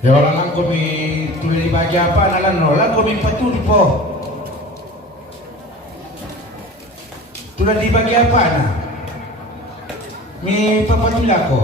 Ya orang lang kami tuloy di baja apa nalan no lang kami patuli po. Tuloy di bagi apa na? Mi papatula ko.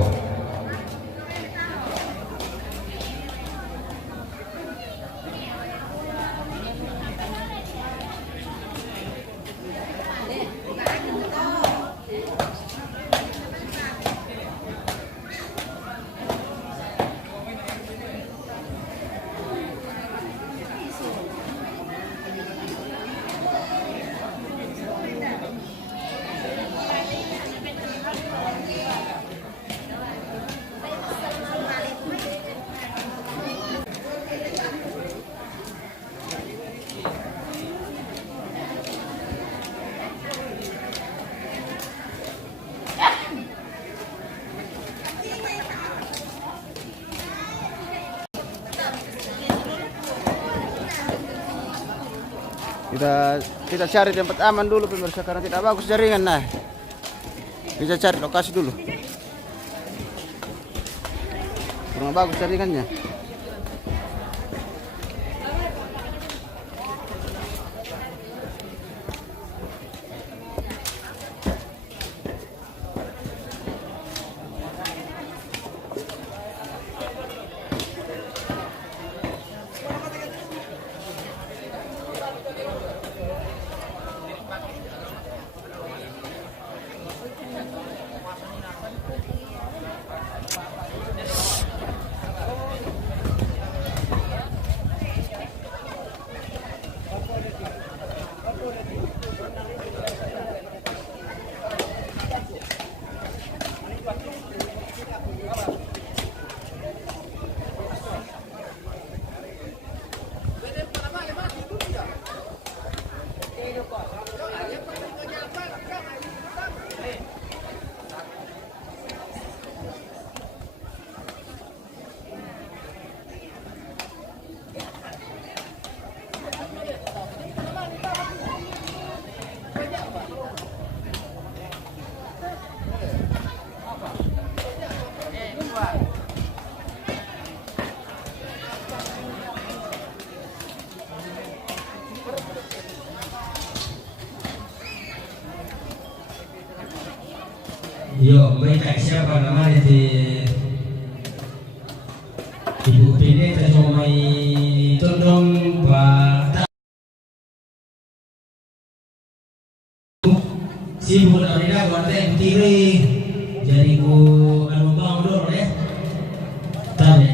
Kita cari tempat aman dulu pemirsa karena tidak bagus jaringan. Nah, kita cari lokasi dulu. Kurang bagus jaringannya. Yo, baik siapa namanya di Ibu Pini tercomai tondong Pak sibuk dari dah warna yang kiri jadi ku anu bang dulu ya tadi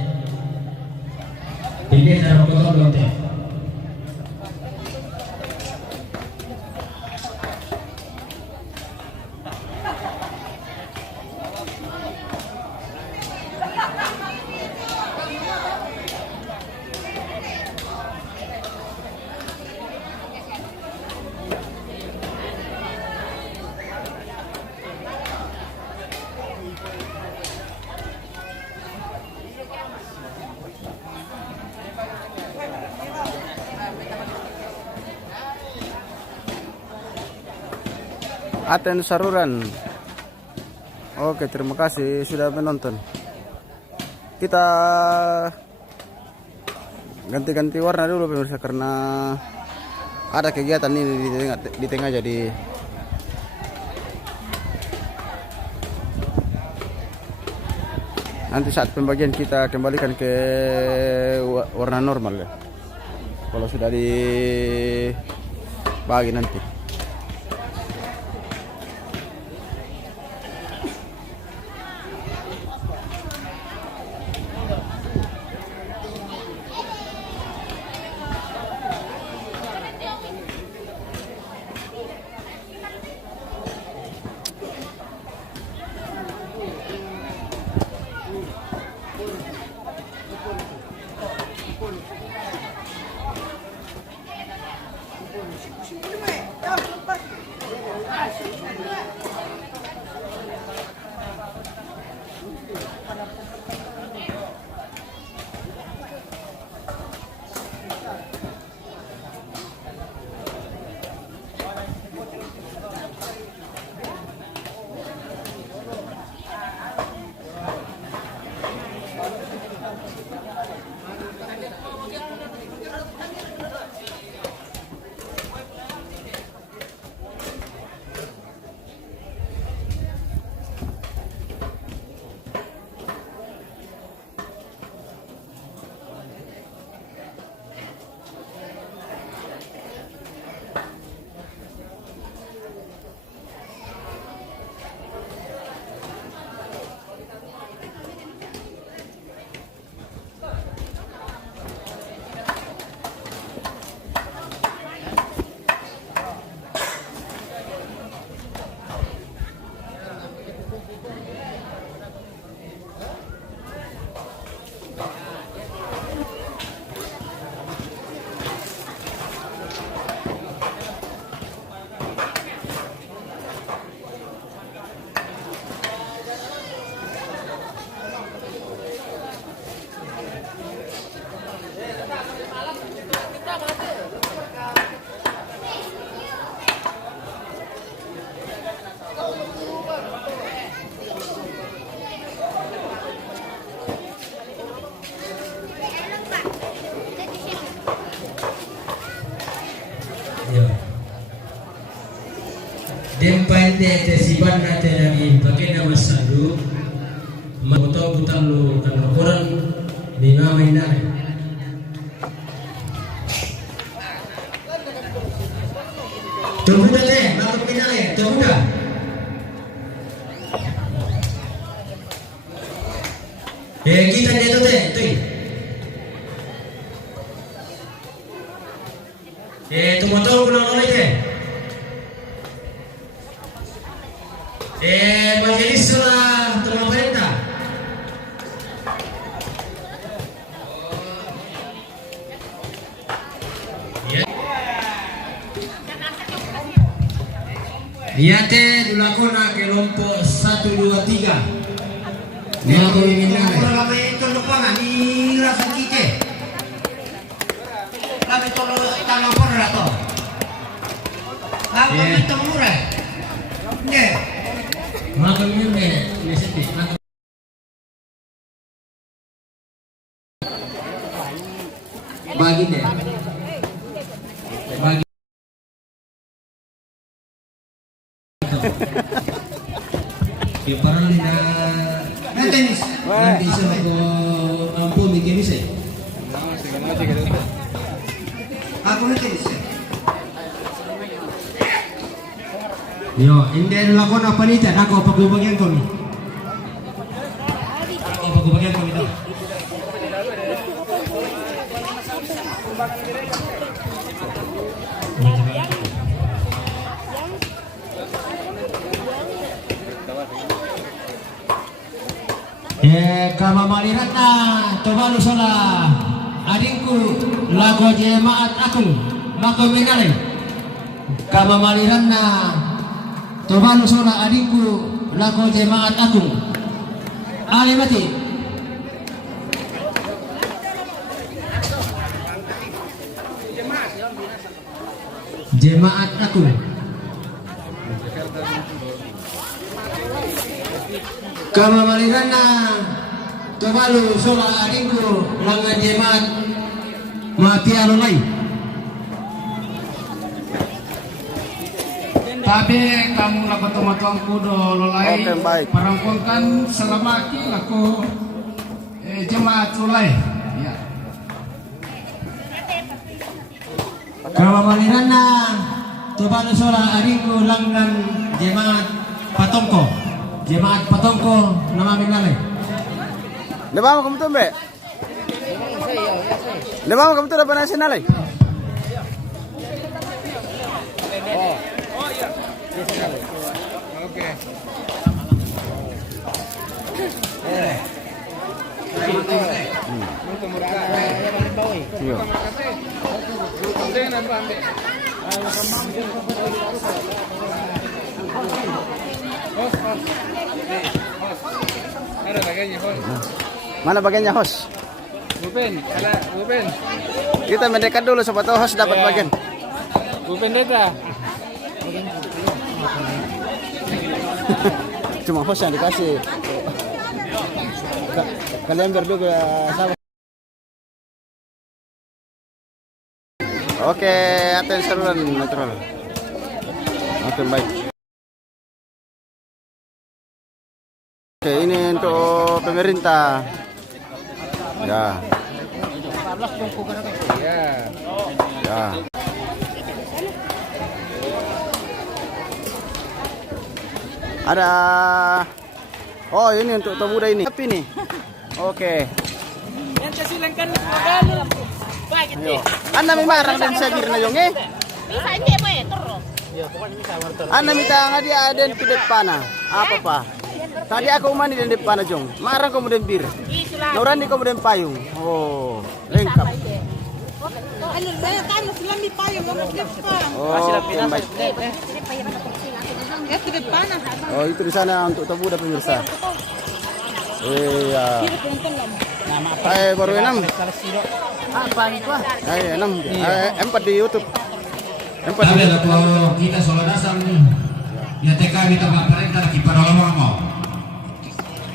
Pini taruh kotor dong teh. Aten Saruran. Oke, terima kasih sudah menonton. Kita ganti-ganti warna dulu pemirsa karena ada kegiatan ini di tengah jadi nanti saat pembagian kita kembalikan ke warna normal ya. Kalau sudah dibagi nanti. Dempai te siban na te lagi pakai nama sadu moto butan lu kan orang di nama ini tunggu deh masuk pindah tunggu dah kita dia tuh tuh motor pulang oleh deh majelis lah teman perintah. Dia teh dilakona kelompok 1 2 3. Dia pemimpinnya. Kalau itu lupa ni rasa kita. Kami tolong telepon atau. Aku minta murah. Ne. Makan ni mesti. Bagi deh. Bagi. Ya parang na tenis. Nanti sama ko ampun di tenis eh. Aku na tenis. Yo, hindi na ako na palitan. Ako pagbubagyan ko. Ako pagbubagyan ko ito. Kamamaliran na Tuvalu sola adingku lagu jemaat akung lagu mengalih kamamaliran na Tuvalu sola adingku lagu jemaat akung alimati jemaat akung kamamaliran na Tuvalu sola adingku langan jemaat mati alulai. Tapi kamu lakukan tomatuangku dololai parangkongkan selamaki laku jemaat ulai. Ya. Kamamaliran na Tuvalu sola adingku langan jemaat Patongko. Jemaat Patongko nama minalai. Lepas kamu tu mbak? Lepas kamu tu dapat nasional lagi? Oh iya. Oke. Iya. Ada bagiannya, host. Mana bagiannya host? Bupen, ada Bupen. Kita mendekat dulu siapa tahu host dapat Ya. bagian. Bupen data. Cuma host yang dikasih. Kalian berdua sama. Oke, aten seruan natural. Oke, baik. Oke, ini untuk pemerintah. Ya. Ya. Ya. Ada. Oh, ini untuk muda ini. Tapi nih. Oke. Yan kasi lang kan magano. Bakit Ayo. Anda may marang din sa bir na yung eh. Bisa hindi mo eh, turo. Anda minta nga dia ada pidet pana. Apa pa? Tadi ako umani din pana jong. Marang ko mo din bir. Isulah. Naurani ko mo din payung. Oh, lengkap. Ano, kan sila may payo mo pa. Oh, baik. Eh, tidak panas. Oh, itu di sana untuk tabuda pemirsa. Iya. Ay, baru 6. Ay, 6. Ay, 4 di YouTube. 4 di Sabi YouTube. ako, kita soladasan ya TK kita paparenta kipada lama.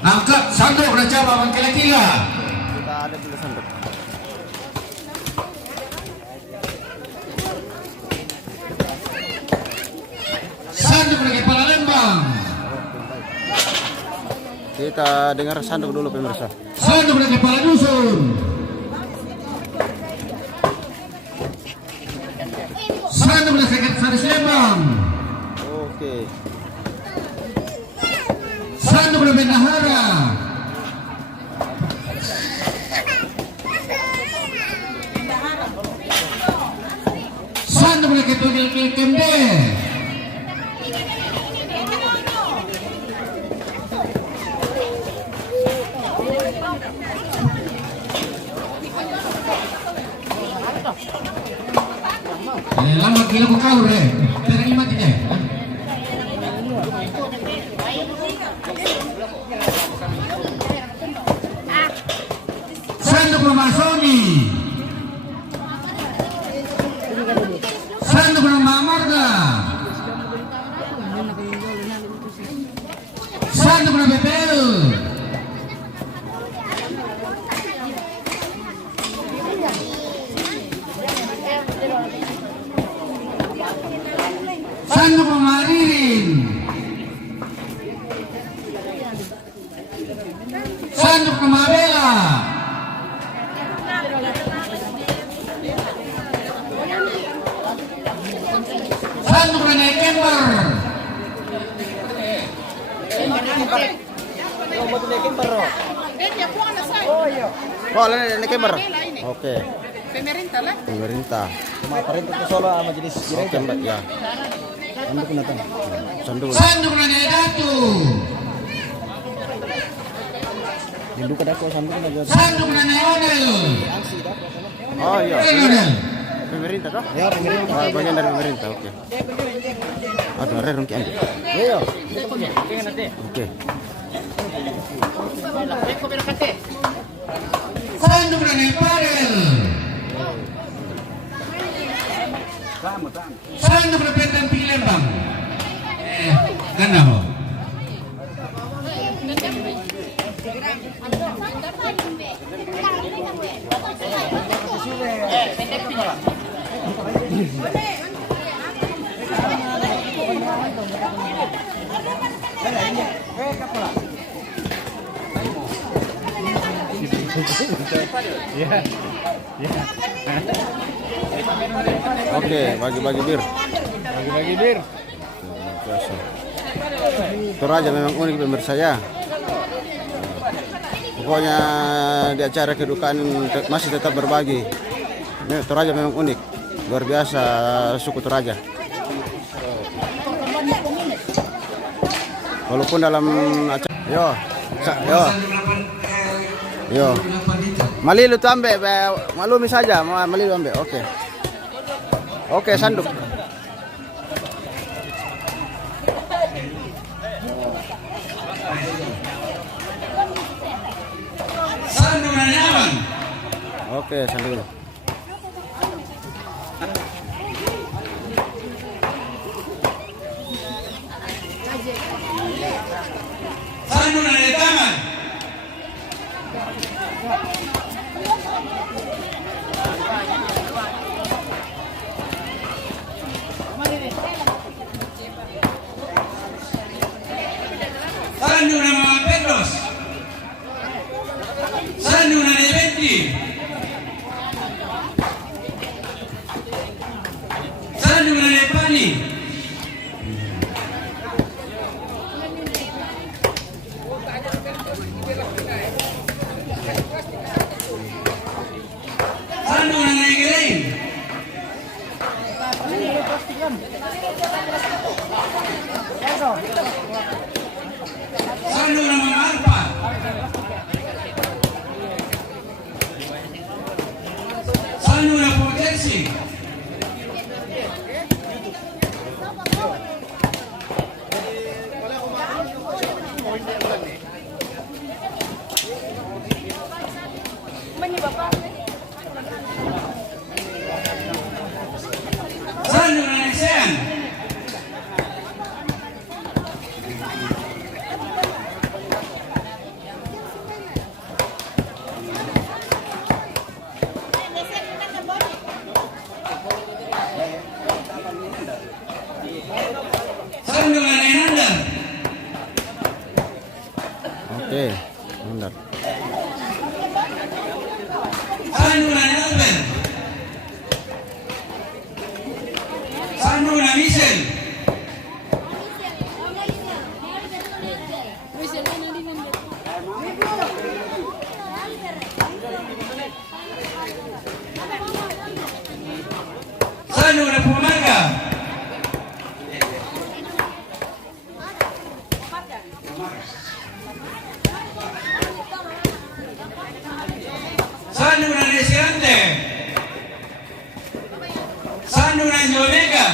Angkat sandok na cabang kila-kila. Kita ada dulu sandok. Sandok na kepala lembang. Kita dengar sandok dulu pemirsa. Sandok na kepala dusun. Sandok na sekretaris lembang. Oke. Sandok na bendahara. Sandok na ketugil kemde. Lama gila ko kau re. Terima tidak. Sandok Mama Sony. Sandok Mama Marga. Sandok Mama Bebel. Sandok Mama Ririn. Sandok Mama Bella. Sandok Mama Kemper. Oh, lain ini kemer. Oke. Pemerintah lah. Pemerintah. Pemerintah itu solo sama jenis Oke, Mbak, ya. Sanduk natang. Sandok. Sandok Mama Datu. Hindu kada ko sanduk na jod. Sandok Mama Onel. Oh, iya. Onel. Pemerintah toh? Ya, pemerintah. Oh, bagian dari pemerintah. Oke. Aduh, rerong ki ambil. Ayo. Oke. Sandok Mama Parel. Sandok Mama Pendan Pilembang. Ganda mo. Oke, bagi-bagi bir. Bagi-bagi bir. Biasa. Toraja memang unik pemirsa ya. Pokoknya di acara kedukaan masih tetap berbagi. Toraja memang unik, luar biasa suku Toraja. Walaupun dalam acara, yo, Malilu tu ambil, malumi saja, Malilu ambil, oke. Oke, sanduk. Oke, sandung. Sandu na di taman. Sandu na mga Pedros. Sandu na di Betty. Sandu na di Pani. Sandu na di Gelain. Sandu na mga Alpa. Sandu na po Chelsea. Sandu na di Sean. Sandu na di Nandar. Oke, benar. Sandu na di Albert. Sandu na Michel. Sandu na po Marga. Sandu na di Siante. Sandu na di Omega.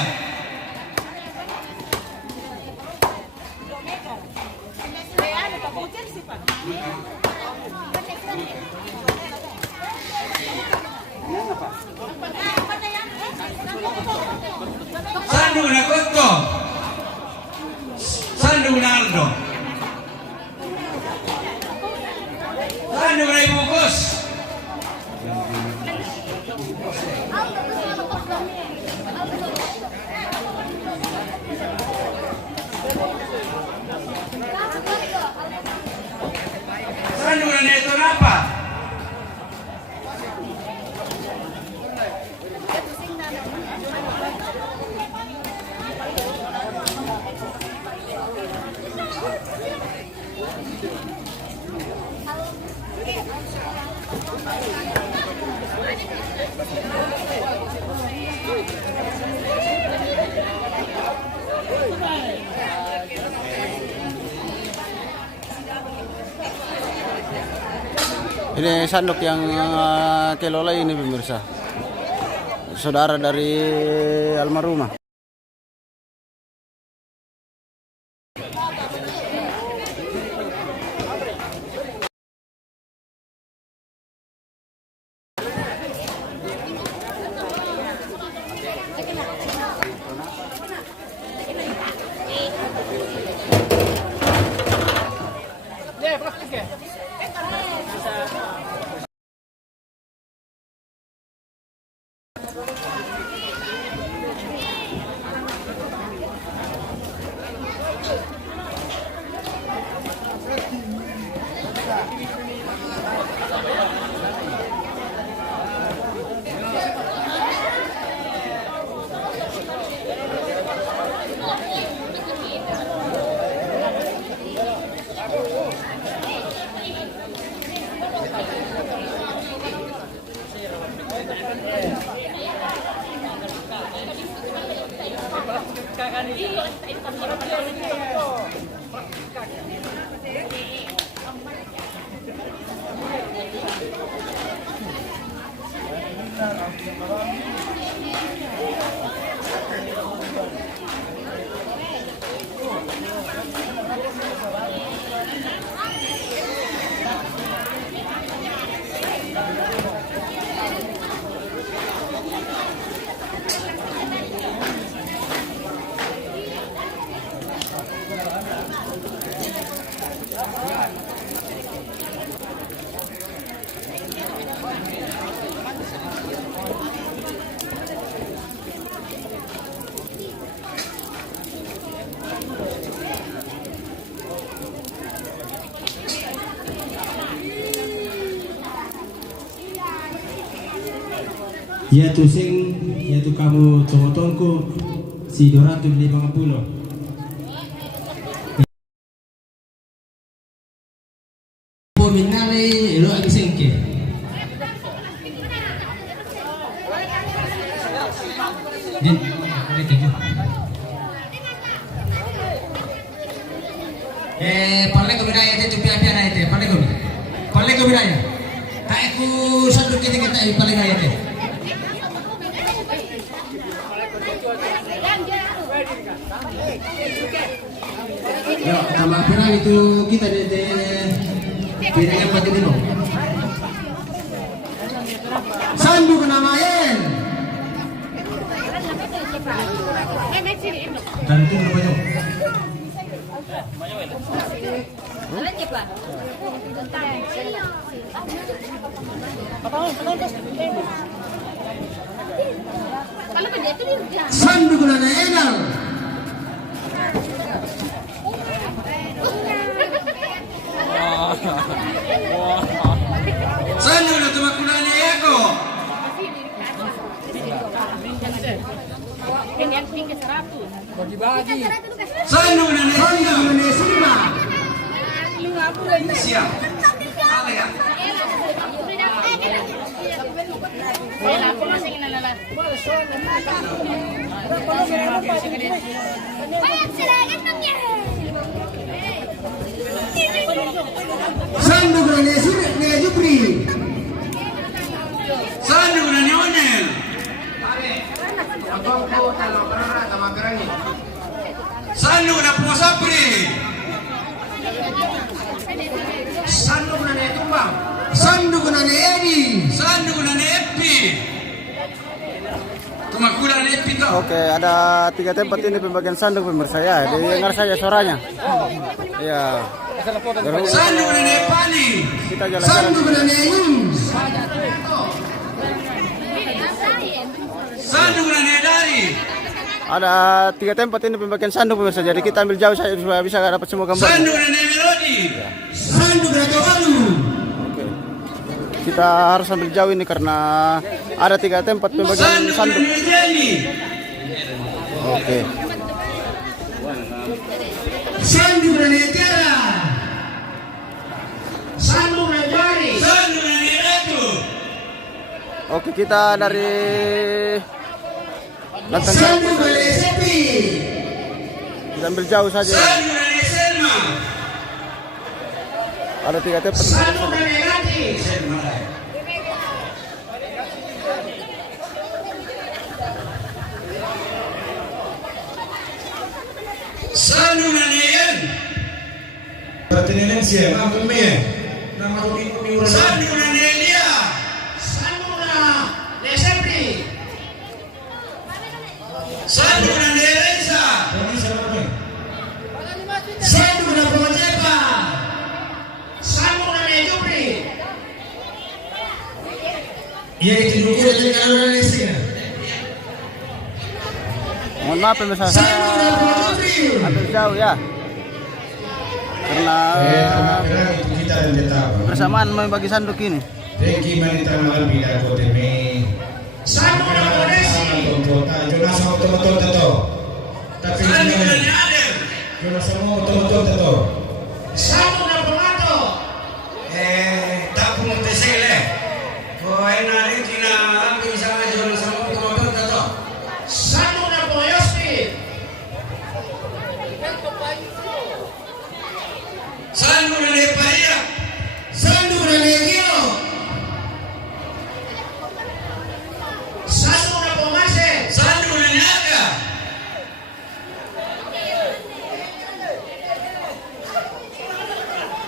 Sandu na Kotko. Sandu na Aldo. Sandu na Ibukos. Sandu na Neto Napa. Ini sandok yang kelola ini pemirsa. Saudara dari almarhumah. Yaitu sing yaitu kamu comotonku si 250. Pominale lo agisengke. Din, paling kebidaya itu pia-pia na itu, paling kebidaya. Kaiku satu kita paling kaya itu. Ya, tambah pirang itu kita de pirang yang pati dino. Sandu kenamain. Dan itu berapa jauh? Sandu kenana enal. Sandu na tumakulani eko. Bagi-bagi. Sandu na nesima. Siap. Apa ya? Sandu na nejupri. Sandu na neonel. Sandu na pusapri. Sandu na netumbang. Sandu na needi. Sandu na neepi. Tumakulan neepi to. Oke, ada 3 tempat ini pembagian sanduk pemirsa ya. Dengar saja suaranya. Iya. Sandu na nepali. Kita jalan-jalan. Sandu na neyum. Sandu na nedari. Ada 3 tempat ini pembagian sanduk pemirsa. Jadi kita ambil jauh saja supaya bisa dapat semua gambar. Sandu na melodi. Sandu na kawalu. Oke. Kita harus ambil jauh ini karena ada 3 tempat pembagian Sandu na sanduk. nejeni. Oke. Sandu na netera. Sandu na jari. Sandu na neratu. Oke, kita dari Lantang Sandu Jauh na saja. lesepi. Kita ambil jauh saja. Sandu na neselma. Ada 3 tempat. Sandu na negati. Sandu na neyen. Pertinian siya, mga kumi. Sandu na nelia. Sandu na lesepri. Sandu na nerensa. Sandu na projepa. Sandu na nejupri. Iya itu dulu jadi kalau na lesina. Mohon maaf pemirsa, saya Sandu na projupri. ambil jauh ya. Karena Kita dan tetap. bersamaan membagi sanduk ini. Reki manita malam bila ko demi. Sandu na kodesi. Kota Jonas mau betul teto. Tapi Sandu na ini nyadem. Jonas mau betul teto. Sandu na pemato. Tapung tesele. Kau enari tina ambil sana jono sama pemato tato. Sandu na poyosti. Sandu na leparia. Sandu na legio. Sandu na pomase. Sandu na nyaga.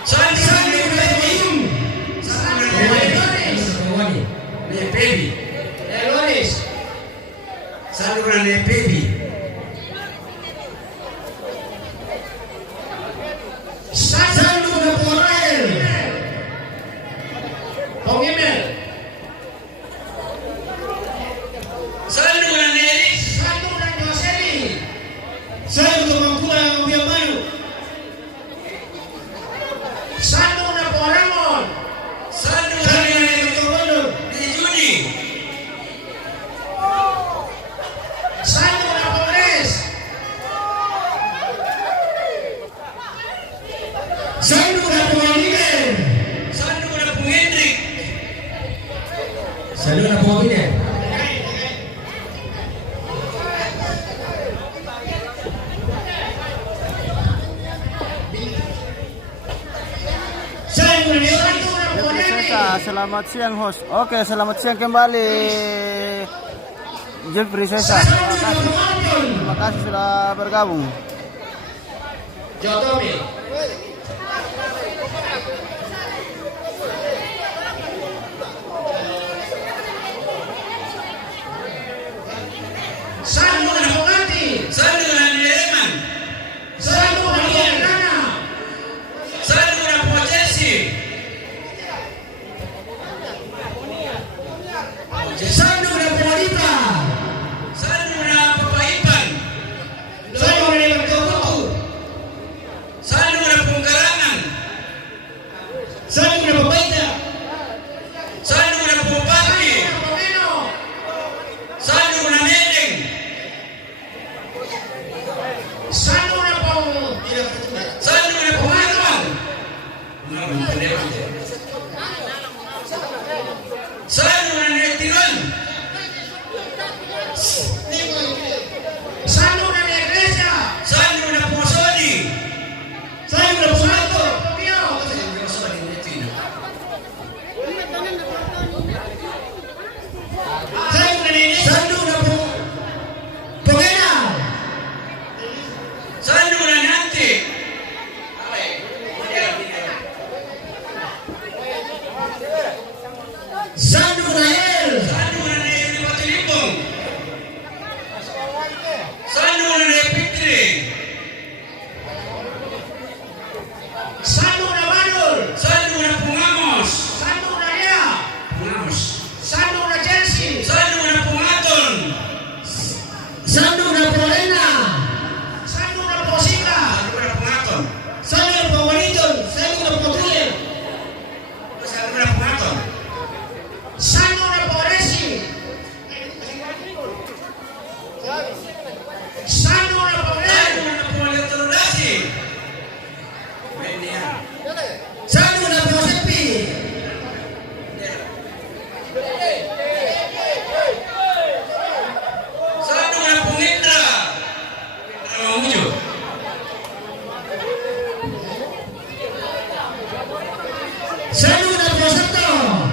Sandu na leparim. Sandu na leparis. Lepebi. Leloris. Sandu na lepebi. Sandu na porael. Pongimel. Sandu na neris. Sandu na joseli. Sandu na mangkula ng biyamano. Sandu na poramon. Sandu na netotobono. Ni Juni. Sandu na po Miguel. Sandu na po Hendrik. Sandu na po Miguel. Selamat siang host. Oke, selamat siang kembali Jeffrey Sesa. Terima kasih sudah bergabung. Jotomi. Sandu na Bugatti. Sandu na Leman. Sandu na Ghana. Sandu na po Chelsea. Sandu na po Lipa. Sandu na Papaipan. Sandu na Magkabutu. Sandu na po Garangan. Sandu na po Baita. Sandu na po Pati. Sandu na Nedeng. Sandu na po Matman. Sandu na Netiron. Sandu na Iglesia. Sandu na po Sodi. Sandu na po Santo. Sandu na po Pogena. Sandu na Nanti. Sandu na El. Sandu na Patilimbong. Sandu na Pitri. Sandu na Manul. Sandu na Pungamos. Sandu na Ria. Pungamos. Sandu na Chelsea. Sandu na Pungaton. Sandu na Polena. Sandu na Posika. Sandu na Pungaton. Sandu na Pawaliton. Sandu na Potulen. Sandu na Pungaton. Sandu na Poresi. Sandu na Polen. Politrodasi. Sandu na Posepi. Sandu na Pungindra. Ramujo. Sandu na Posato.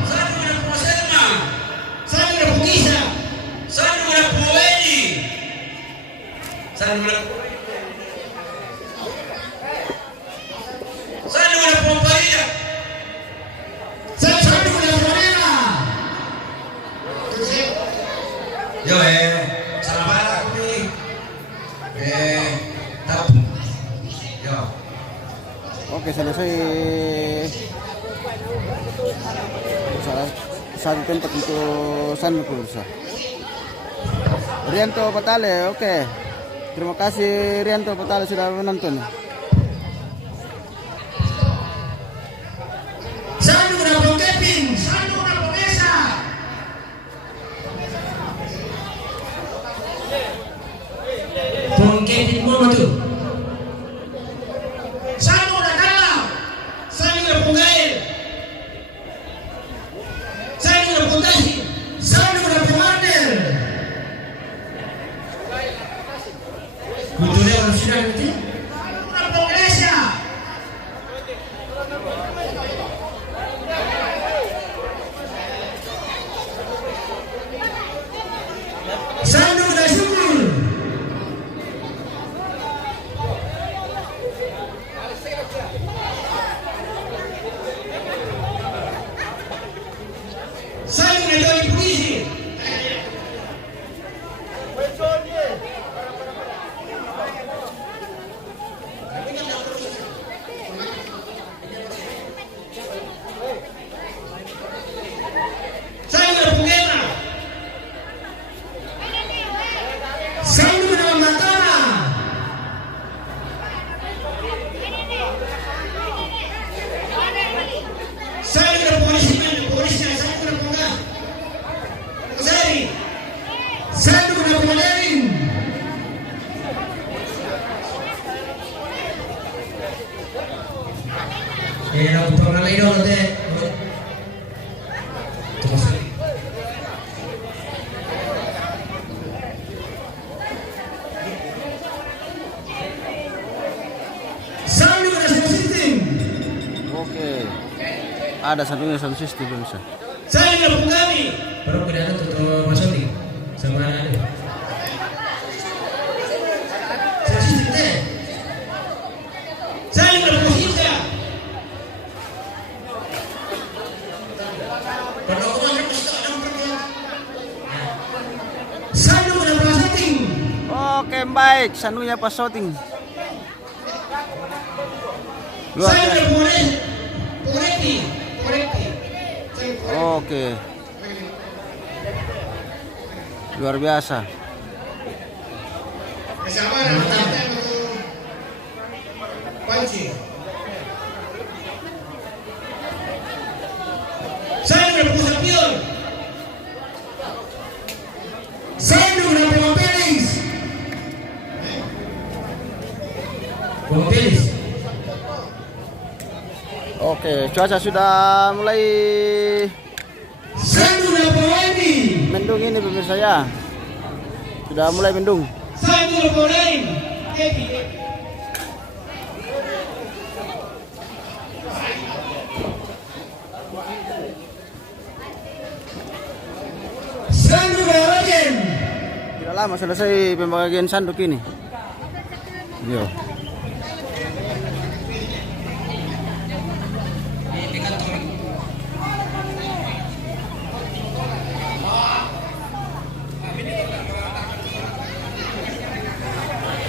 Sandu na Poselma. Sandu na Pugisa. Sandu na Pueli. Sandu na Sandu na Pomparia. Sandu na Morena. Yo selamat aku nih. Tapu. Yo. Oke, selesai salah satu tempat untuk Sandu Kursa. Rianto Patale, oke. Terima kasih Rianto Patale sudah menonton. Sandu na po Kevin. Sandu na po Mesa. Pong Kevin mo tu. Sandu na Kala. Sandu na po Gael. Sandu na po Tashi. Sandu na po Martel. Kutulia orang sudah nanti. Sandu na po Grecia. Sandu na Syukur. nakupang na ino natin. Sound juga sound system. Oke. Ada satunya sound system bisa. Saya nggak pun kami. Baru tidak ada tutup masuk sama ada. Sound system deh. Saya nggak pun kita. Kalau orang yang mesti ada perlu. Saya udah setting. Oke, baik. Sanunya pas shooting. Luar Saya biasa. udah boleh. Koreti. Oke. Luar biasa. Panci. Saya udah pusat pion. Saya udah pelis. Pelis. Oke, cuaca sudah mulai Saya udah pelis. mendung ini pemirsa ya. Sudah mulai mendung. Saya udah pelis. Sanduk Rajen. Tidak lama selesai pembagian sanduk ini. Yo.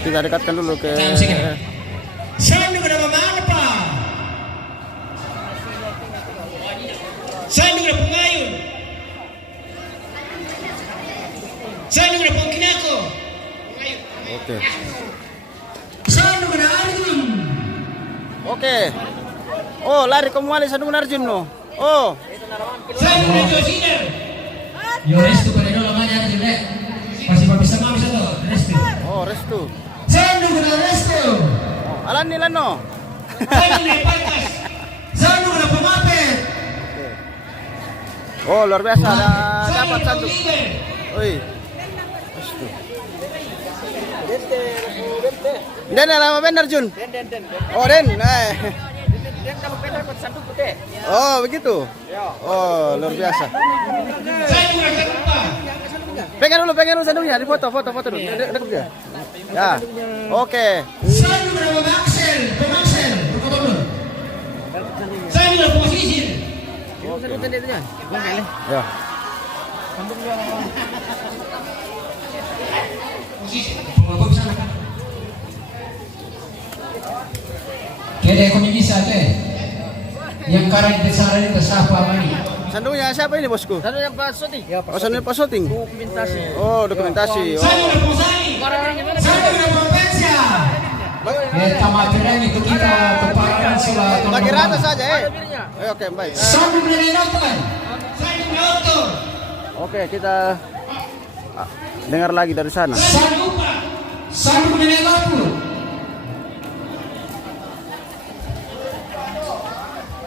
Kita dekatkan dulu ke Sanduk ada mana Pak? Sanduk ada pengayun. Sanduk ada pengkinako. Oke. Sanduk ada Arjun. Oke. Oh, lari kembali sanduk Arjun no. Oh, Sanduk ada Josiner. Yo restu pada dulu namanya Arjun deh. Masih bisa mau bisa tuh restu. oh restu. Sanduk ada restu. Oh, alani lano. Sanduk ada Parkas. Sanduk ada Pemapet. Oh, luar biasa ada dapat Sanduk sanduk. Lider. Oi. Restu. Den nama benar Jun. Oh, Den. Oh, begitu. Oh, luar biasa. Sanduk ada Kerupa. Pegang dulu sanduknya, di foto dulu. Dekat dia. Ya. Oke. Sanduk ada Pemaksel. Sanduk ada Posisir. Ya. Kede kami bisa teh. Yang karet besar itu siapa ini? Sanduknya siapa ini, Bosku? Satu yang pas syuting. Ya, Oh, sanduknya pas syuting. dokumentasi. Oh, dokumentasi. Saya Oh. udah Posani. Saya udah Provinsia. Tamatiran itu kita keparan sulah. Bagi rata saja, Oke, baik. Satu dari nonton. Saya nonton. Oke, kita dengar lagi dari sana. Satu dari Lampur.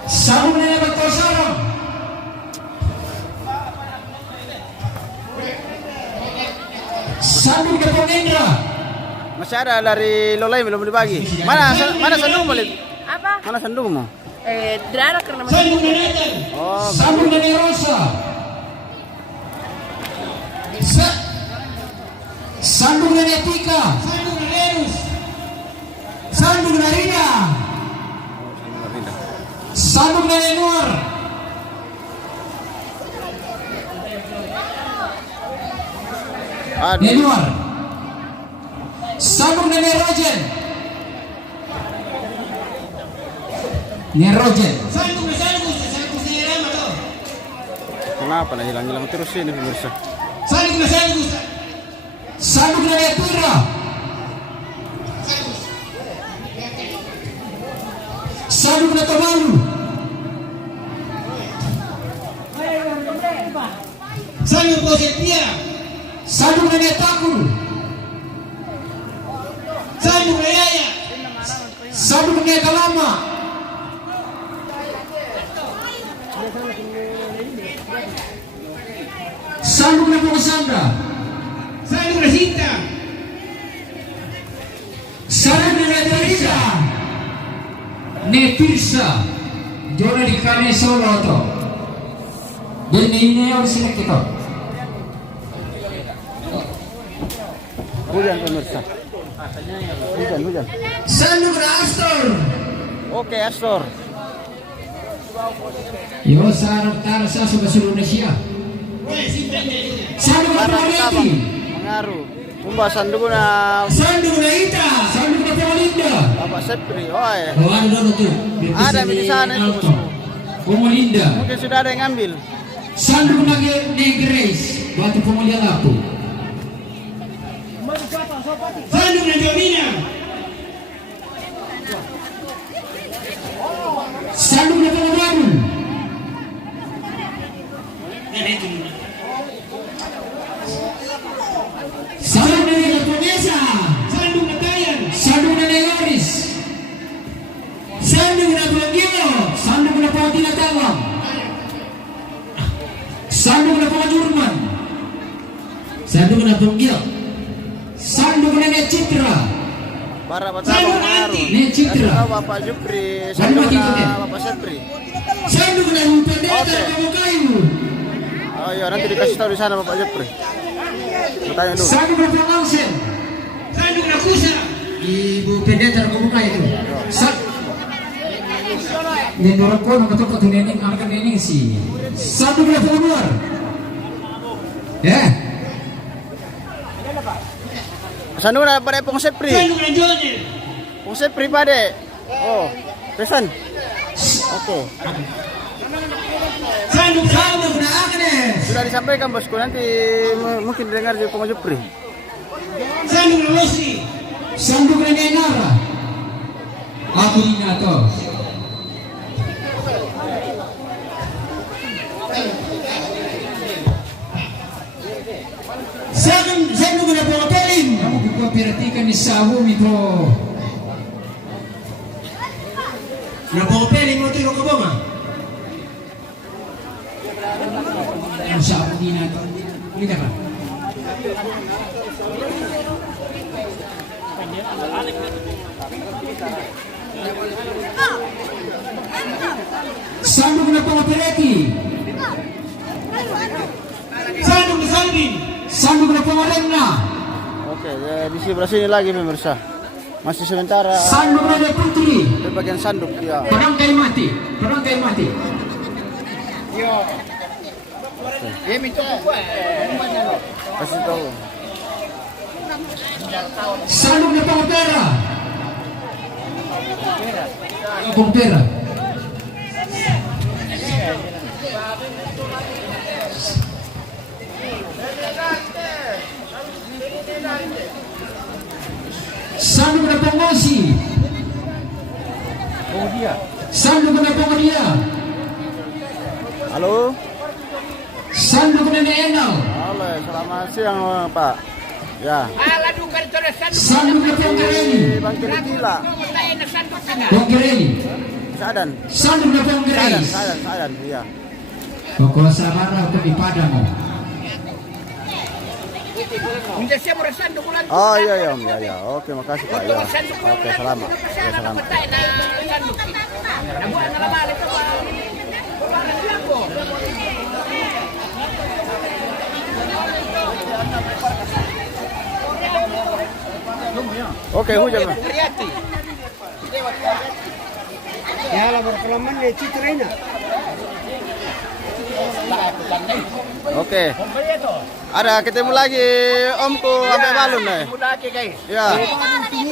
Satu dari Betul Sarang. Satu dari Pondendra. Masih ada dari Lolai belum dibagi. Mana sandungmu, Lid? Apa? Mana sandungmu? Tidak ada karena masih. Satu dari Nathan. Oh, Satu dari Rosa. Sandung dari Etika. Sandung dari Renus. Sandung dari Rina. Sandung dari Nur. Aduh. Nur. Sandung dari Rojen. Nerojen. Sandung dari Sandung dari Rama tuh. Kenapa lah hilang terus ini pemirsa? Sandung dari Sandung. Sandung dari Pira. Sandung dari Tomalu. Sandung Posetia. Sandung dari Takul. Sandung dari Yaya. Sandung dari Kalama. Sandung na po Sandra. Sandung na Sinta. Sandung na Teresa. Netirsa. Jona di kane solo to. Dan ini yang sini kita. Hujan pemirsa. Hujan. Sandung na Astor. Oke, Astor. Yo sarap tara sa seluruh Indonesia. Sandung na Barang Proleti. tabang mengaruh. Pembahasan dulu na Sandung na Ita. Sandung na Pemolinda. Bapak Sepri. Oh ya. Oh ada dulu tuh. Ada di sana itu, bosku. Pemolinda. Mungkin sudah ada yang ngambil. Sandung na Negres. Batu pemulihan aku. Sandung na Jomina. Sandung na Pengabul. Sandung na Japonesa. Sandung na Tayan. Sandung na Neoris. Sandung na Bangio. Sandung na Pautina Tawang. Sandung na Pengajurman. Sandung na Bangio. Sandung na Citra. Para tabang mengaruh. Nih, Citra. Kasih tahu Bapak Jupri. Sandung Sandung na na Bapak Sepri. Sandung na Pendeta Oke. Kayu. Oh iya, nanti dikasih tahu di sana Bapak Jupri. Bertanya dulu. Sandung na Pangausen. Sandung na Kusa. Ibu Pendeta Kayu itu. Ini orang ko nakatukot nening ang nening si. Sandung na Panguluar. Ya. Sandung na pada Pong Sepri. Sandung na Jone. Pong Sepri pada. Oh, pesan. Oke. Sandung na Agnes. Sudah disampaikan bosku, nanti mungkin dengar di Pong Jupri. Sandung na Rosi. Sandung na Nenara. Aku ini to. Sandung na Pangapelin. Kamu kuperhatikan di sawo ito. Na Pangapelin mo ito ka ba? Ang sawo din nato. Kita ba? Sandung na Pangapeleti. Sandung na Salvin. Sandung na Pangaremna. Oke, ya, di sebelah sini lagi pemirsa. Masih sementara Sandung na Putri. di bagian sanduk ya. Perangkai mati. Kasih tahu. Sandung na Pangapera. Pangapera. Sandung na Pangosi. Sandung na Pangodia. Halo. Sandung na Enal. Halo, selamat siang Pak. Ya. Sandung na Panggereli. Bang Kiri Gila. Panggereli. Sadan. Sandung na Panggereli. Sadan, iya. Pokok sarana untuk di Padang. Oh iya Om, ya. Oke, makasih Pak. Ya. Oke, selamat. Ya, selamat. Oke, hujan. Pak. Ya lah berkelaman di Citrina. Oke. Ada ketemu lagi Omku sampai balun nih. Ya.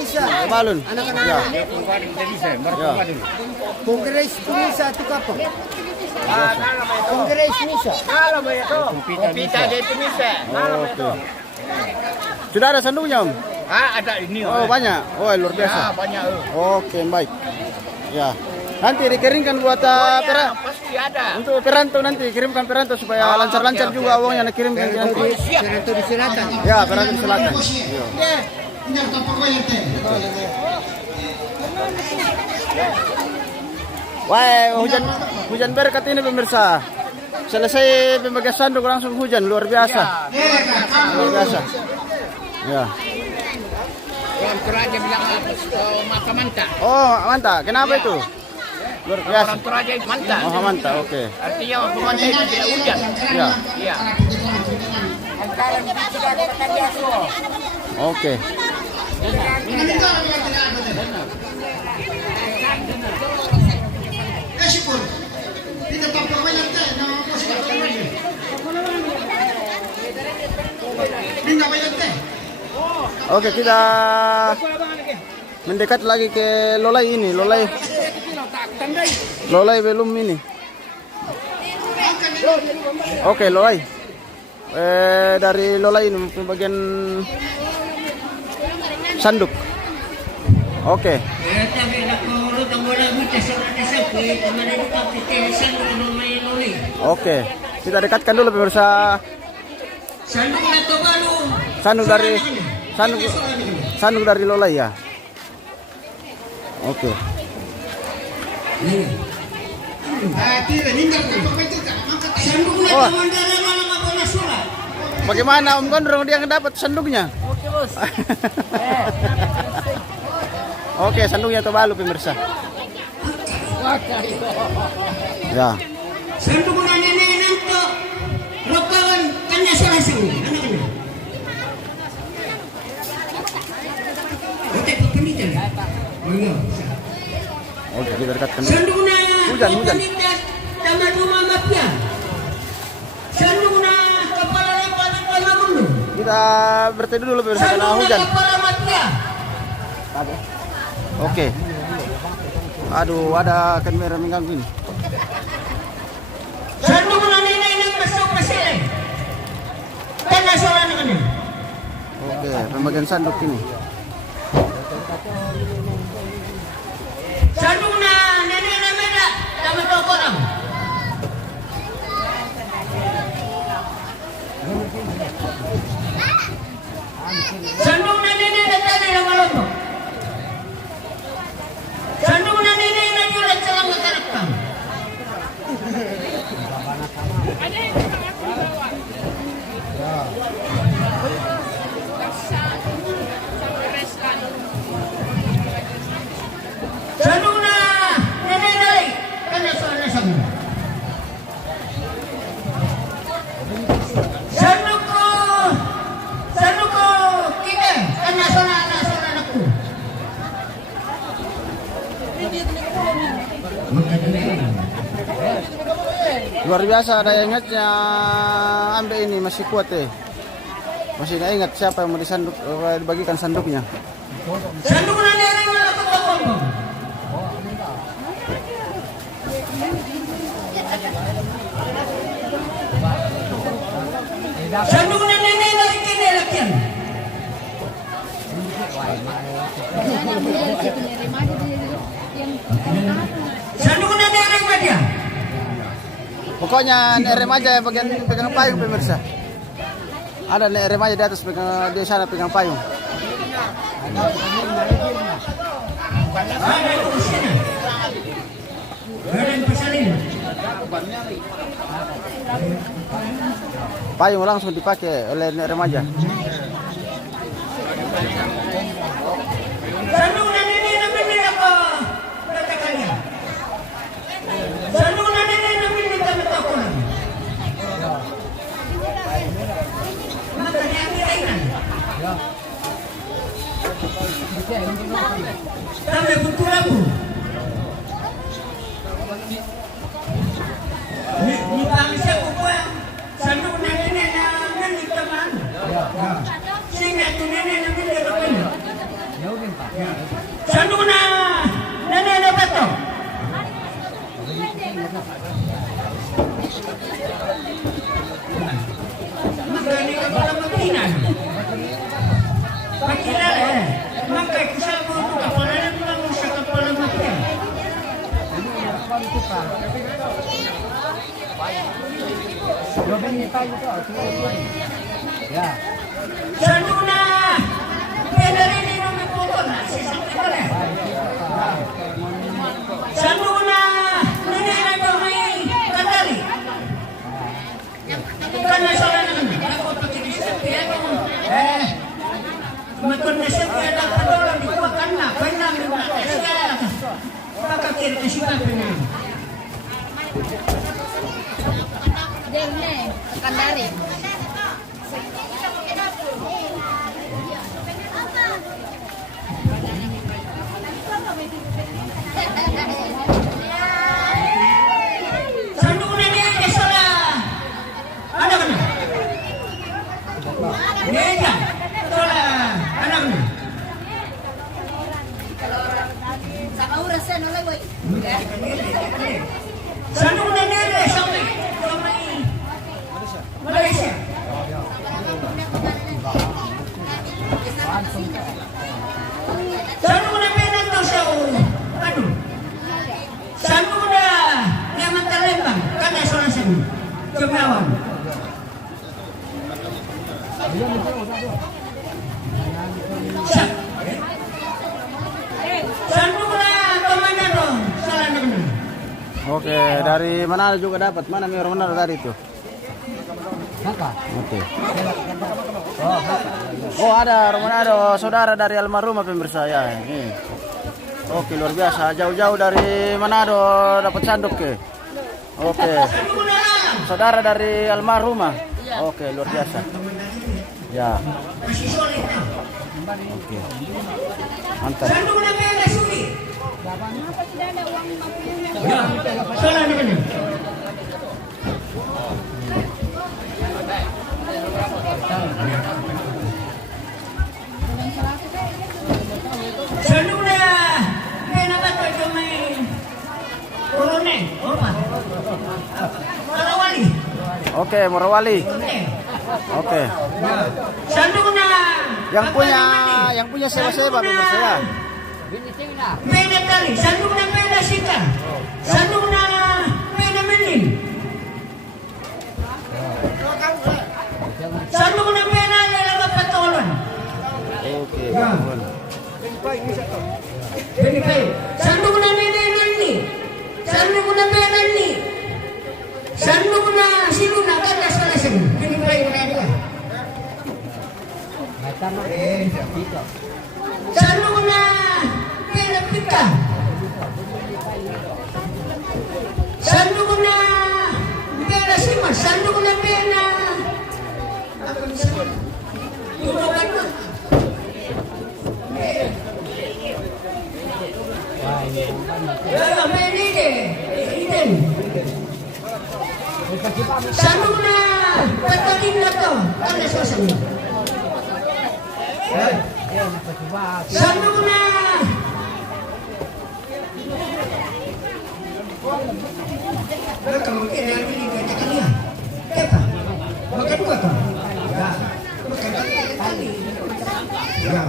Sampai balun. Ya. Ya. Kongres Tunisia itu kapan? Kongres Tunisia. Oke. Sudah ada sandungnya Om? Ada ini. Oh banyak. Oh luar biasa. Banyak. Oke baik. Ya. Nanti dikeringkan buat Pasti ada. untuk perantau nanti kirimkan perantau supaya lancar-lancar juga uangnya dikirimkan nanti. Perantau di selatan. Ya perantau di selatan. Iya. Wah, hujan berkat ini pemirsa. Selesai pembagian sanduk langsung hujan, luar biasa. Luar biasa. Ya. Orang Toraja bilang maka manta. Oh, mantap. Kenapa itu? Luar biasa. Orang Toraja itu manta. Oh, mantap. Oke. Artinya pemanta itu tidak hujan. Ya. Iya. Oke. Syukur. Tidak apa-apa banyak teh, nama musik apa lagi? Minta banyak teh. Oke, kita mendekat lagi ke Lolai ini. Lolai belum ini. Oke, Lolai. Dari Lolai ini bagian sanduk. Oke. Oke, kita dekatkan dulu pemirsa. Sanduk dari Lolai ya. Oke. Oh. Bagaimana Om Gondrong dia dapat sanduknya? Oke, Bos. Oke, sanduknya terbalu pemirsa. Ya. Sanduk na nenek nanto. Rokawan kanya sarasang. Anak-anak. Oke, pemilihan. Oke, kita dekatkan dulu. Sanduk na Hujan. Tama rumah mafia. Sanduk na kepala lepas kepala mundur. Kita berteduh dulu pemirsa karena hujan. Kepala mafia. Oke. Aduh, ada kamera mengganggu ini. Sanduk na nenek nang masuk pasir. Kanya soalan ini. Oke, pembagian sanduk ini. Sanduk na nenek na meda. Tama to korang. Sanduk na nenek na tadi na malombo. Sanduk na nenek na julat salang makarakam. Sanduk na nenek naik. Kanya soalan sama. Sanduk ko kita. Kanya soalan aku. Luar biasa, ada yang ingatnya ambil ini masih kuat masih nggak ingat siapa yang mau dibagikan sanduknya. Sanduk na nenek na lapang. Sanduk na nenek na ikinilakyan. Sanduk na nenek ba dia? Pokoknya nek remaja bagian pegang payung pemirsa. Ada nek remaja di atas pegang di sana pegang payung. Payung langsung dipakai oleh nek remaja. Sanduk na nenek na binila ko. Katakannya. Sanduk na nenek na binila ko lang. Maka niya kailangan. Tama betul aku. Ni bangsa ko po. Sanduk na nenek na nandito man. Sina tu nenek na binila ko. Sanduk na nenek na bato. Magkano ka pala mag-inan? Magkilala eh. Magkay ko sa buto ka pala lang sa kapala mag-inan. Sanduk na pwede rin yung may puto na. Sanduk na na siya kaya dapat orang dikuakan na. Kaya namin siya. Makakira ka siya na. Derne, Kandari. Saan mo na niya? Esala! Ano ka na? Niya! Esala! Ano ka na? Sa kaurasan, wala boy. Saan mo na niya? Sa Malaysia. Saan mo na meron to sa ano? Saan mo na naman talembang? Kaya solasan. Kumawan. Saan mo na komandado? Salah na. Oke, dari Manado juga dapat. Mana mi orang Manado tadi itu? Oke. Oh, ada orang Manado, saudara dari almarhum pemirsa ya. Ini. Oke, luar biasa. Jauh-jauh dari Manado dapat sanduk ke. Oke. Saudara dari almarhumah. Oke, luar biasa. Ya. Oke. Mantap. Saan mo na pera suki? Kenapa tidak ada uang 50 Ya, salah na kanya. Saan mo na pera ba ito yung may korone? Opa. Marawali. Oke, Morawali. Oke. Saan mo na Yang punya sewa-sewa pemirsa ya. pera tali? Saan mo na pera sika? Saan mo na pera melin? Saan mo na pera lalaga patolon? Oke. Ya. Jadi kayo, saan mo na nilayan ni? Saan mo na pera ni? Saan mo na sino na kaya sa lasin? Jadi kayo na nila. Saan mo na pera pika? Saan mo na pera simas? Saan mo na pera? Tulungan mo. Ya, meni deh. Iden. Saan mo na patalim na to? Ano sasabi? Saan mo na? Kamu kena ini kata kalian. Apa? Makan gua tuh. Ya. Makan tadi. Ya.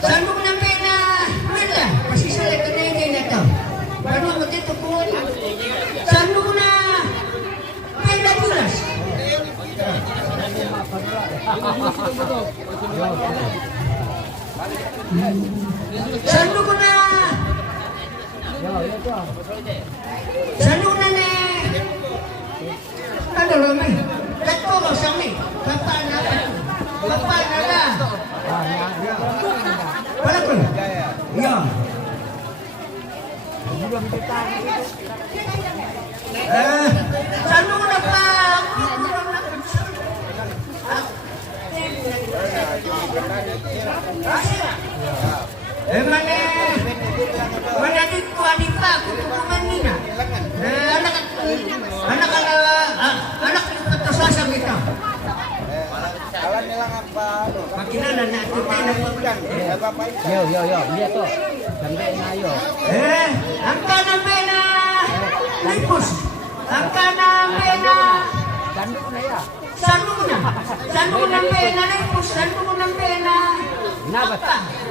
Saan mo na pena? Wala. Kasi sa lekanay na to. Baru mo dito po. Saan mo na pena pulas? Saan mo na? Saan mo na ne? Ano Romy? Katulong sa mi. Kapana na. Wala ko. Ya. Saan mo na pa? Mana dito adipa kutuman nina. Anak kita sasam kita. Makilala na ito tayo Yo, lihat tuh. Sampai na yo. ang kanang pena lipos. Ang kanang pena Tanduk na ya. saan mo na pena lipos. Saan mo na pena Nabat.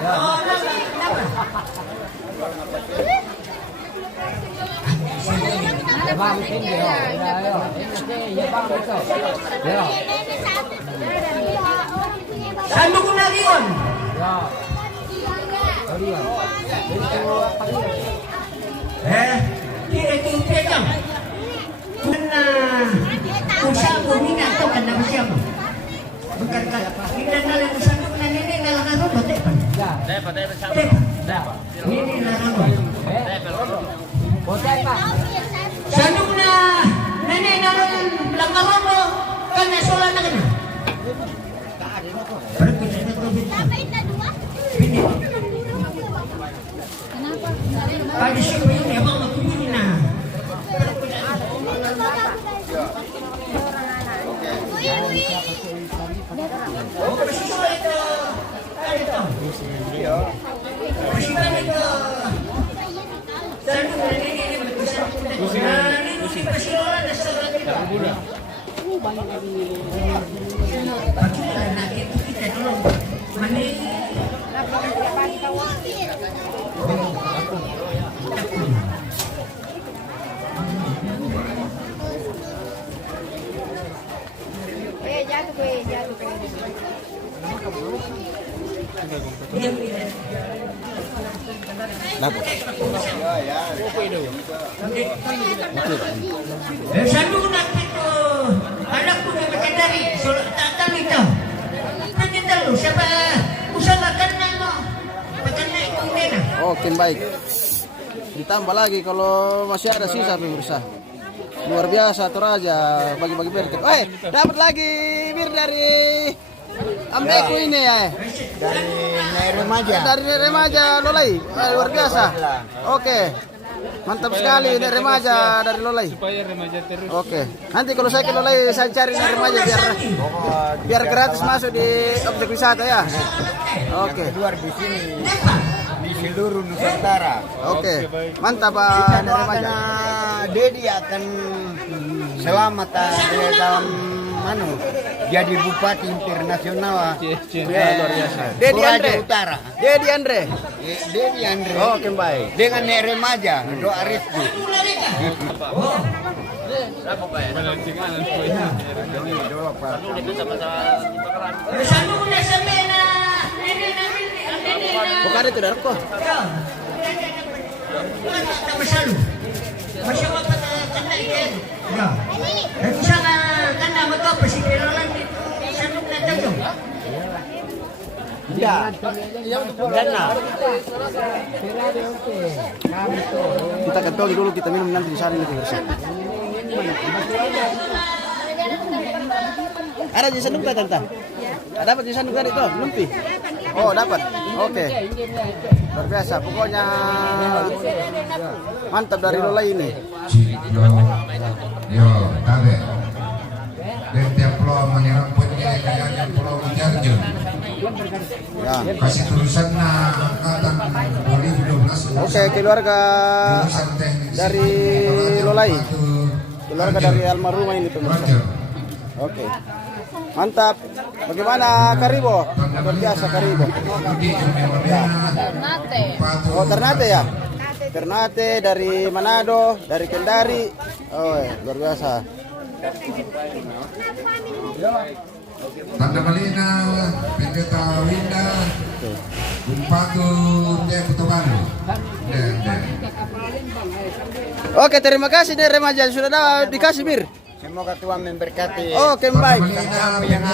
oh, nabat. Bang tinggi yo. Yo. Ya bang itu. Yo. Saan mo na riyon? Yo. Orion. Kira-kira lang. Kung saan Hindi na lang sa na nini na lang ako tepan. Nini na lang ako. Botek pa. Sandok na nini na lang ako mo kan sola na kana. Pero kita na to bit. Bini. Pag siya ko yun, abang magkukunin na. Sandok na pito. Anak ko na magkandari. So, tatalo ito. Pagkandalo, siya ba? Usahakan na mo. Pagkanda itong nena. Oke, baik. Ditambah lagi kalau masih ada sisa pemirsa. Luar biasa Toraja bagi-bagi bir. Dapat lagi bir dari Ambeku ini ya. Dari remaja. Dari remaja Lolai. Luar biasa. Oke. Mantap sekali ini remaja dari Lolai. Supaya remaja terus. Oke. Nanti kalau saya ke Lolai saya cari ini remaja biar gratis masuk di objek wisata ya. Oke. Luar di sini. Di seluruh Nusantara. Oke. Mantap Pak remaja. Dedi akan selamat dalam jadi bupati internasional Luar biasa. Dedi Toraja Andre. Utara. Dedi Andre. Dedi Andre. Oke, baik. Dengan remaja doa restu. Sandok na sa mena. Nini na. Bukan itu darko. Masyalo. Masyalo pa kanda ikan. Ya. Kung siya ka kanda mo to, pasiguro lang dito. Sandok na tayo. Ya. Dana. Kita kantong dulu kita minum nanti di sana nih pemirsa. Ada di sanduk nggak tante? Dapat di sanduk tadi tuh, lumpi. Oh dapat. Oke. Luar biasa. Pokoknya mantap dari Lolai ini. Yo, kade. Dan tiap pulau menyerang punya kayaknya pulau Jarjun. Ya. Kasih tulisan angkatan 2012. Oke, keluarga dari Lolai. Keluarga dari almarhumah ini pemirsa. Oke. Mantap. Bagaimana Karibo? Luar biasa Karibo. Ya. Oh, Ternate ya? Ternate dari Manado, dari Kendari. Oh, luar biasa. Tanda Malina, Pendeta Winda, Bumpatu, Kutobalu. Oke, terima kasih nih remaja sudah dikasih bir. Semoga Tuhan memberkati. Oke, baik. Kami yang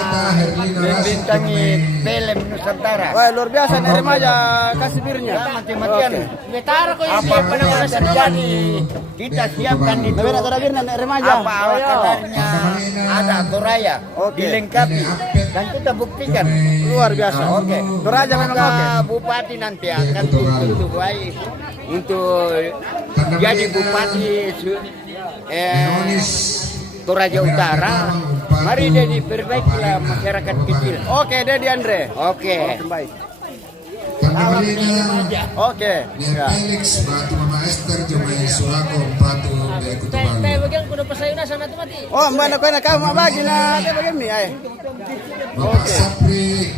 membintangi film Nusantara. Wah, luar biasa nih remaja kasih birnya. Mati-matian. Apa pun yang terjadi, kita siapkan itu. Tapi ada bir nih remaja. Apa kadarnya ada Toraya, dilengkapi dan kita buktikan. Luar biasa. Oke. Toraja memang oke. Bupati nanti akan tuntut baik untuk jadi bupati Toraja Utara. Mari jadi perbaikilah masyarakat kecil. Oke, Dedi Andre. Oke. Baik. Tanda Malina, Oke. Nia Felix, Batu Mama Esther, Jomai Sulako, Batu Kutobalu. Oh, mana kau nak kamu bagi na kayak begini ay. Bapak Sapri,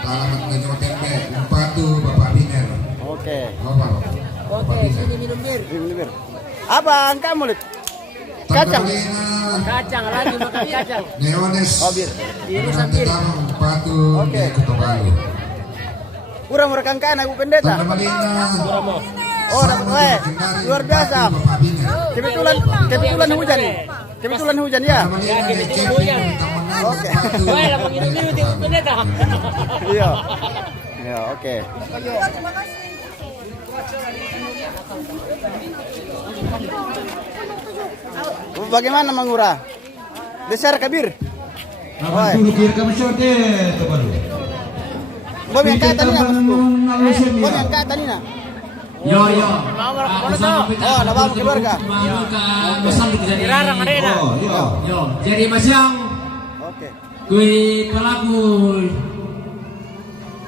alamat Ngajotembe, Batu Bapak Biner. Oke. Bapak. Oke, sini Minum bir. Apa kamu lihat? Kacang. Kacang lagi makan kacang. Neones. Oh, bir. Batu Oke. Kutobalu. Kurang merekam kan aku pendeta. Tanda Malina. Oh, luar biasa. Kebetulan hujan. Kebetulan hujan ya. Oke. Wah, lah penginum-minum di internet ah. Iya. Iya, oke. Bagaimana Mangura? Besar kabir. Oi. Bom yang kata ni nak. Bom yang kata ni nak. Yo. Oh, nak bawa keluarga. Dirarang ada dah. Yo. Jadi Masyang, Oke. kui pelaku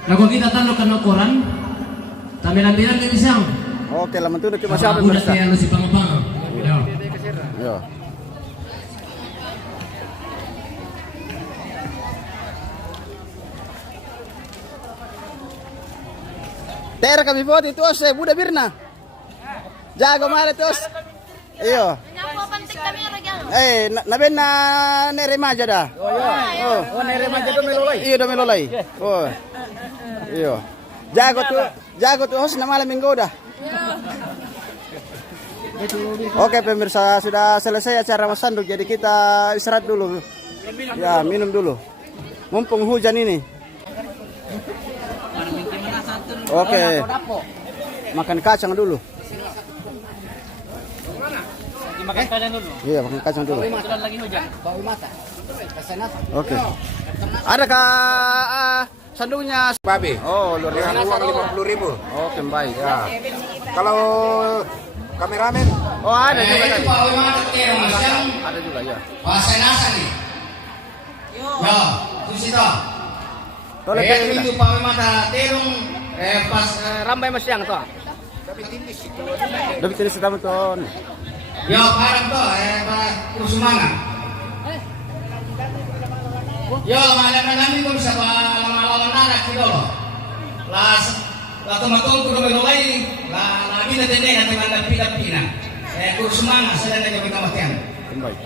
lagu kita tanduk kena koran. Tampilan-tampilan ni Masyang. Oke, lah mentu ke masih apa Udah pemirsa? kayak lu si pang-pang. Yo. Yo. Ter kami buat itu Buddha Birna. Jago mare terus. Iyo. Naben na neremaja dah. Oh, nere mah jago melolai. Iyo do melolai. Oh. Iyo. Jago tuh host na malam minggu dah. Oke pemirsa, sudah selesai acara Masanduk, jadi kita istirahat dulu. Ya, minum dulu. Mumpung hujan ini. Oke. Makan kacang dulu. Dimakan kalian dulu. Iya, makan kacang dulu. Sudah lagi hujan. Bau mata. Oke. Adakah sandungnya? Babi. Oh, luar biasa. Uang 50.000. Oke, baik. Ya. Kalau kameramen Oh, ada juga Itu tadi. Pak Wimar Terong Masyang. Ada juga ya. Bahasa nasa nih. Yo, tu situ. Tolong Itu Pak Wimar Terong pas Rambai Masyang tu. Lebih jenis tamu ton. yo parang to pas Kusumanga. Yo, malam namin kung sa mga anak kilo. Las tumatong ko naman ulay, lagi na din natin ang Pilipina. Kusumanga sa lang na kamatian. Baik.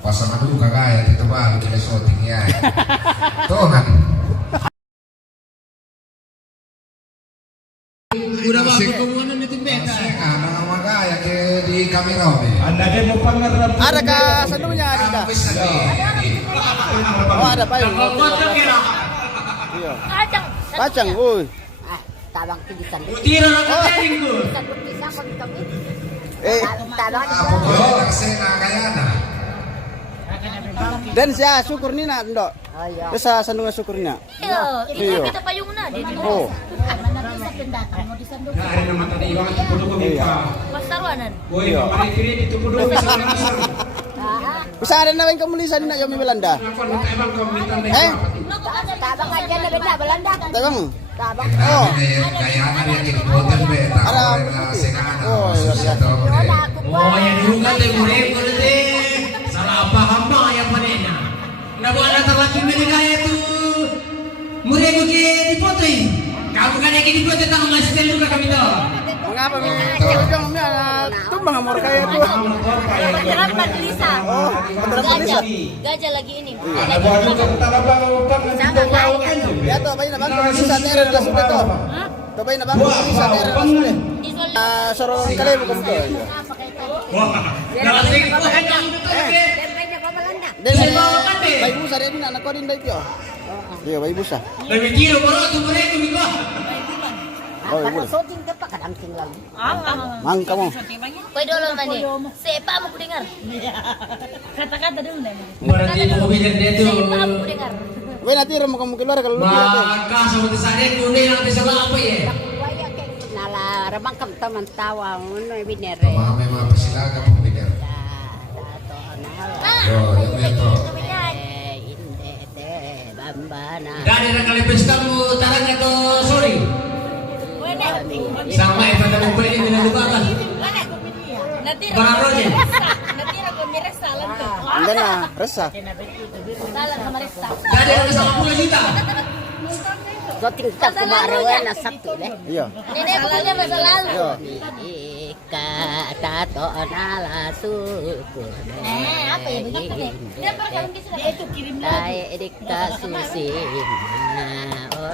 pasang dulu kagaya itu baru kita syuting ya. Tuh kan. Udah bagus kumunan itu beta. Nah, makanya ke di kamera be. Adakah sandungnya ada? Oh, ada payung. Iya. Kacang, woi. Tabang tulisan. Tira na kating ko. Bisa kok kami. Tabang. Apa kau sena kayana? Dan siya syukur ni nak ndok. Ayo. Sa sandungan syukur ni nak. Iyo, Iyo. kita payung na di. Oh. Mana bisa pendatang mau disandung. Dari naman tadi iwan itu puno Iya. Pasarwanan. Woi, mari kiri itu puno bisa ngasar. Bisa ada na kamu lisan nak Yomi Belanda. Emang kau minta Eh, Tabang aja na beda Belanda. tabang. Tabang. Oh. Kayana dia jadi hotel be. Ada. Sena. Oh, iya, iya. Oh, ya dulu kan teh mure kulit salah paham bang ya panena. Nabuan na terlatih menikah itu mure ko ke dipotoi. Kamu kan yang dipotoi tang masih juga kami to. Mengapa ujung mi tumbang amor kaya tu. Beneran Lisa. Oh, Gajah. Gajah lagi ini. Ya to bayi na bang bisa tere la sudah to. To bayi na bang bisa tere la sudah. Soro kali bukan to. Wah, kalau sing ko hanya Dan bayi busa dia ni nak kodin bayi tio. Iya bayi busa. lebih tiro baru tu mure ko miko. Oh, boleh. Shooting ka pa kadang tinggal. Mang kamu. Koy dolo tadi. Sepa mo kudengar. Kata-kata dulu dah. Berarti mo bilang dia tu. Sepa mo kudengar. Bayi nanti mau kamu keluar kalau lu dia tu. Maka sama sana kuning lang sa apa ya. Waya kay nala rabang kam taman tawa no binere. Mama memang persilakan pembina. Oh, ya to. Bambana. Dari na kali pesta mo tarang ito sorry. Sama ito na mo pwede nilalubakan. Bararo niya. Natira ko mire salan ko. Anda na resah. Salan sama resta. Dari na sa 10 juta. Shooting ta kumarewan na sakto deh. Iya. Nenek ko punya masa lalu. Iya. Tato nala suku. Apa ya begitu deh? Dia itu kirim lagi. Edika susi. Oh,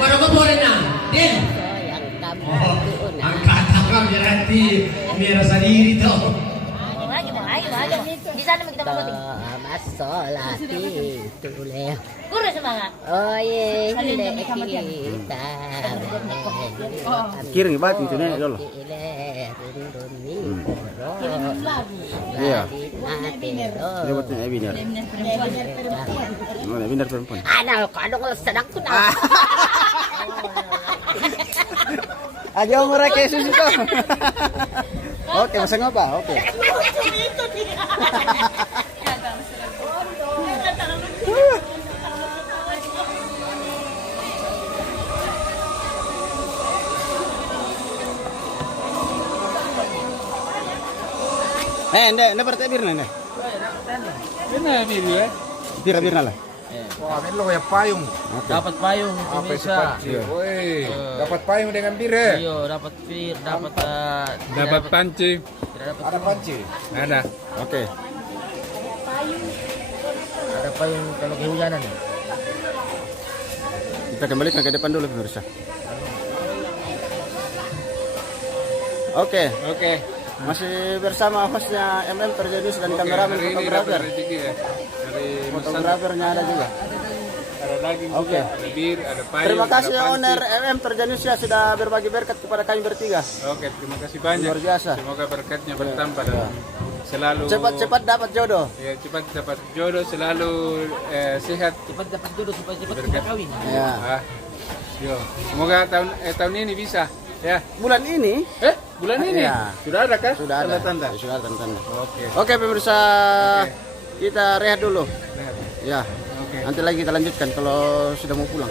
Baru ko po rin na. Din. yang kamu Ang kata ko. biar nanti merasa diri toh. Di sana kita mau masalah itu leh. Kurus semangat. Oh iya, kita. Kiring banget itu nih dulu. Iya. Dia buatnya Ebiner. Mana Ebiner perempuan? Anak, kadang sedang tuh. Aja mereka Yesus itu. Oke, masang apa? Oke. Nek berarti birna nek. Ini video ya. Birna lah. Wah, ini lo ya payung. Dapat payung itu Apa bisa. sih? Woi, dapat payung dengan bire. Iya, dapat pir, dapat panci. Ada panci. Ada. Oke. Ada payung kalau kehujanan. Kita kembali ke depan dulu pemirsa. Oke. Oke. Masih bersama hostnya MM Terjadis dan kameramen fotografer. Fotografernya ada juga. Ada daging Oke. juga, ada bir, ada payung. Terima kasih ada panci. owner MM Terjadis ya sudah berbagi berkat kepada kami bertiga. Oke, terima kasih banyak. Luar biasa. Semoga berkatnya bertambah dan selalu Cepat-cepat dapat jodoh. ya cepat dapat jodoh, selalu sehat. Cepat dapat jodoh supaya cepat Berkat. kawin. Ya. Ah, yo, semoga tahun ini bisa. Ya. Bulan ini Bulan ini Ya. sudah ada kah? sudah ada Tanda-tanda. Ya, sudah ada tanda-tanda. Oke. Oke pemirsa, Oke. kita rehat dulu. Lihat. Ya. Oke. Nanti lagi kita lanjutkan kalau sudah mau pulang.